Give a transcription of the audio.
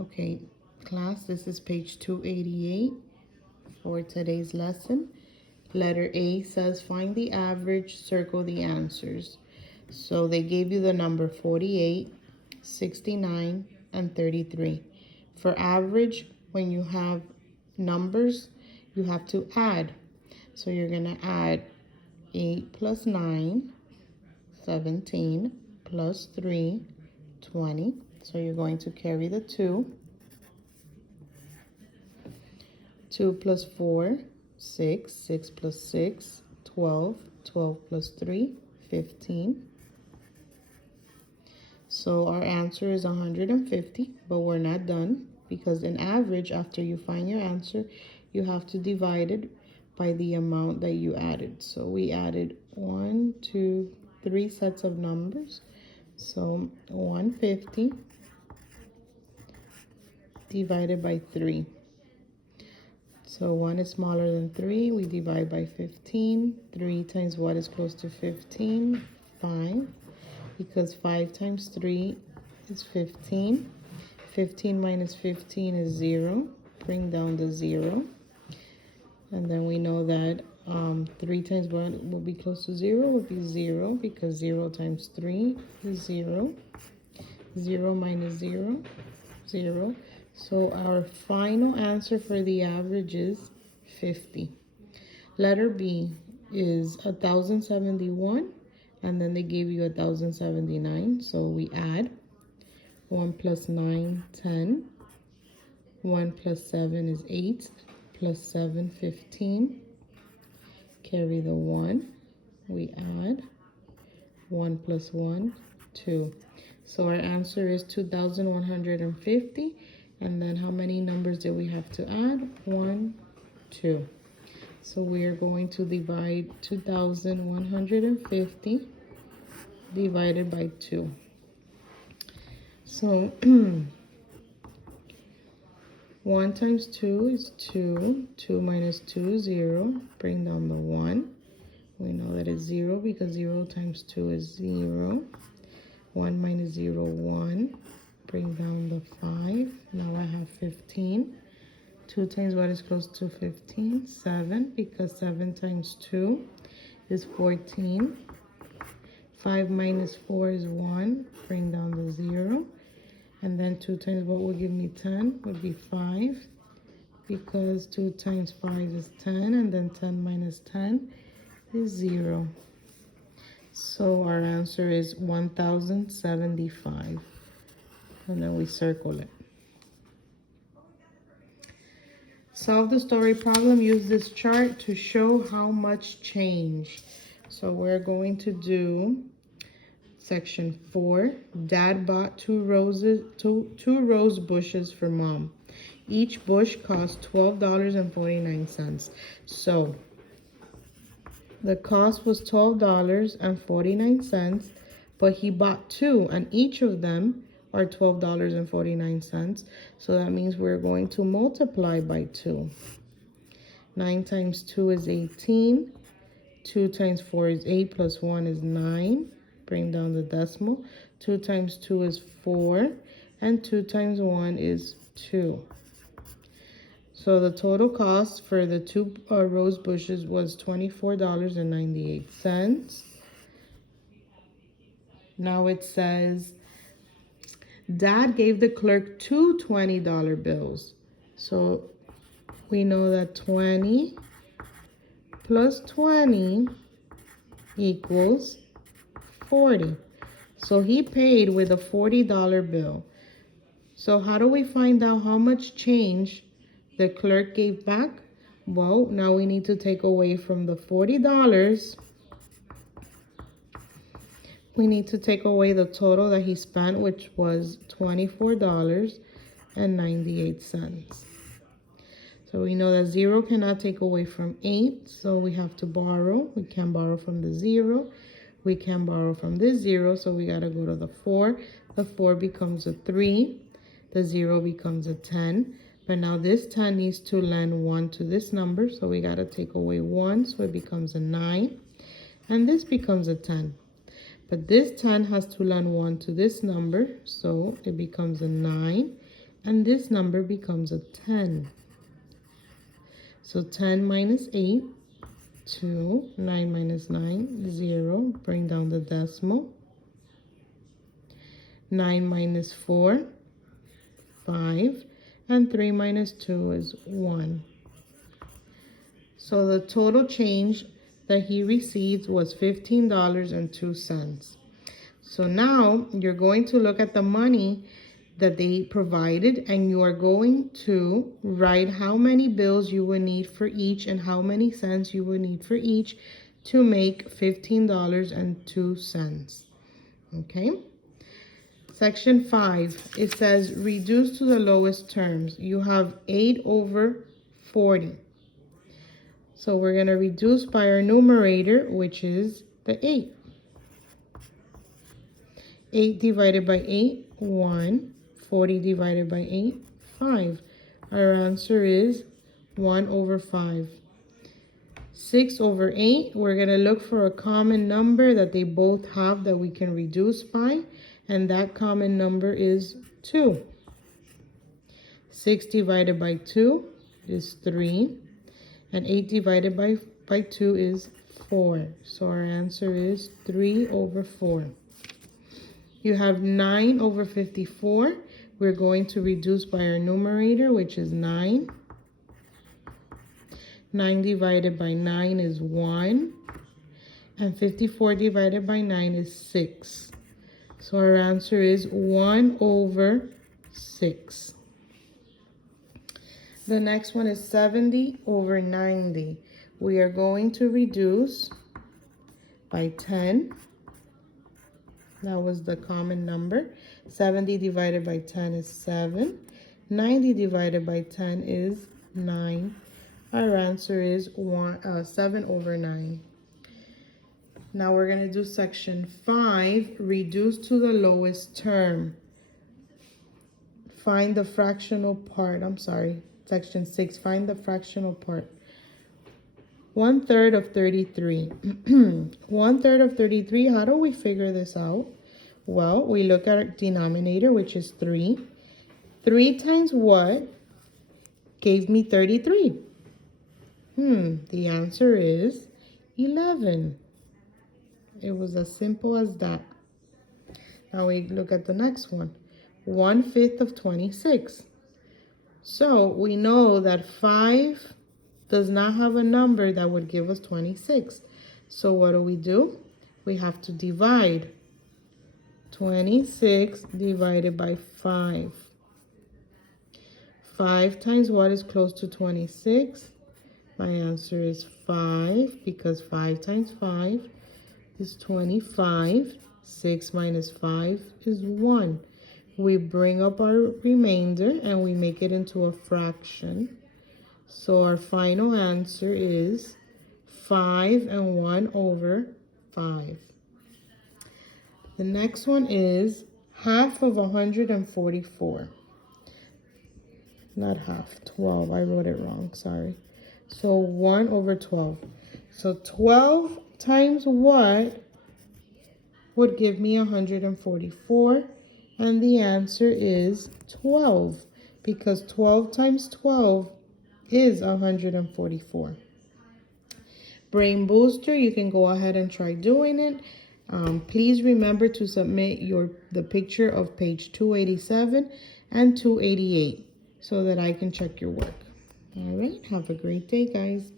Okay, class, this is page 288 for today's lesson. Letter A says find the average, circle the answers. So they gave you the number 48, 69, and 33. For average, when you have numbers, you have to add. So you're going to add 8 plus 9, 17, plus 3, 20. So you're going to carry the 2. 2 plus 4, 6. 6 plus 6, 12. 12 plus 3, 15. So our answer is 150, but we're not done because in average, after you find your answer, you have to divide it by the amount that you added. So we added 1, 2, 3 sets of numbers. So 150 divided by 3. So 1 is smaller than 3. We divide by 15. 3 times what is close to 15? 5. Because 5 times 3 is 15. 15 minus 15 is 0. Bring down the 0. And then we know that 3 times 1 will be close to 0, will be 0, because 0 times 3 is 0. 0 minus 0, 0. So our final answer for the average is 50. Letter B is 1,071, and then they gave you 1,079. So we add 1 plus 9, 10. 1 plus 7 is 8. Plus 7, 15. Carry the 1. We add 1 plus 1, 2. So our answer is 2,150. And then how many numbers do we have to add? 1, 2. So we are going to divide 2,150 divided by 2. So 1 times 2 is 2. 2 minus 2 is 0. Bring down the 1. We know that it's 0 because 0 times 2 is 0. 1 minus 0, 1. Bring down the 5. Now I have 15. 2 times what is close to 15? 7, because 7 times 2 is 14. 5 minus 4 is 1. Bring down the 0. And then 2 times what will give me 10 would be 5, because 2 times 5 is 10, and then 10 minus 10 is 0. So our answer is 1,075. And then we circle it. Solve the story problem. Use this chart to show how much change. So we're going to do section 4. Dad bought two rose bushes for mom. Each bush cost $12.49. So the cost was $12.49, but he bought 2, and each of them are $12.49. So that means we're going to multiply by 2. 9 times 2 is 18. 2 times 4 is 8, plus 1 is 9. Bring down the decimal. 2 times 2 is 4, and 2 times 1 is 2. So the total cost for the 2 rose bushes was $24.98. Now it says Dad gave the clerk 2 $20 bills. So we know that 20 plus 20 equals 40. So he paid with a $40 bill. So how do we find out how much change the clerk gave back? Well, now we need to take away from the $40. We need to take away the total that he spent, which was $24.98. So we know that 0 cannot take away from 8, so we have to borrow. We can't borrow from the 0. We can't borrow from this 0, so we got to go to the 4. The 4 becomes a 3. The 0 becomes a 10. But now this 10 needs to lend 1 to this number, so we got to take away 1, so it becomes a 9. And this becomes a 10. But this 10 has to lend 1 to this number, so it becomes a 9. and this number becomes a 10. So 10 minus 8, 2, 9 minus 9, 0, bring down the decimal. 9 minus 4, 5, and 3 minus 2 is 1. So the total change that he received was $15.02. So now you're going to look at the money that they provided, and you are going to write how many bills you will need for each and how many cents you will need for each to make $15.02. Okay? Section 5, it says reduce to the lowest terms. You have 8 over 40. So we're going to reduce by our numerator, which is the 8. 8 divided by 8, 1. 40 divided by 8, 5. Our answer is 1 over 5. 6 over 8, we're going to look for a common number that they both have that we can reduce by, and that common number is 2. 6 divided by 2 is 3, and 8 divided by 2 is 4. So our answer is 3 over 4. You have 9 over 54. We're going to reduce by our numerator, which is 9. 9 divided by 9 is 1. And 54 divided by 9 is 6. So our answer is 1 over 6. The next one is 70 over 90. We are going to reduce by 10. That was the common number. 70 divided by 10 is 7. 90 divided by 10 is 9. Our answer is 7 over 9. Now we're going to do section 5, reduce to the lowest term. Find the fractional part. Section 6, find the fractional part. 1/3 of 33. 1/3 of 33, how do we figure this out? Well, we look at our denominator, which is 3. 3 times what gave me 33? The answer is 11. It was as simple as that. Now we look at the next one. 1/5 of 26. So we know that 5 does not have a number that would give us 26. So what do? We have to divide. 26 divided by 5. 5 times what is close to 26? My answer is 5, because 5 times 5 is 25. 6 minus 5 is 1. We bring up our remainder and we make it into a fraction. So our final answer is 5 and 1 over 5. The next one is half of 144. Not half, 12. I wrote it wrong, sorry. So 1 over 12. So 12 times what would give me 144? And the answer is 12, because 12 times 12 is 144. Brain booster, you can go ahead and try doing it. Please remember to submit the picture of page 287 and 288 so that I can check your work. All right, have a great day, guys.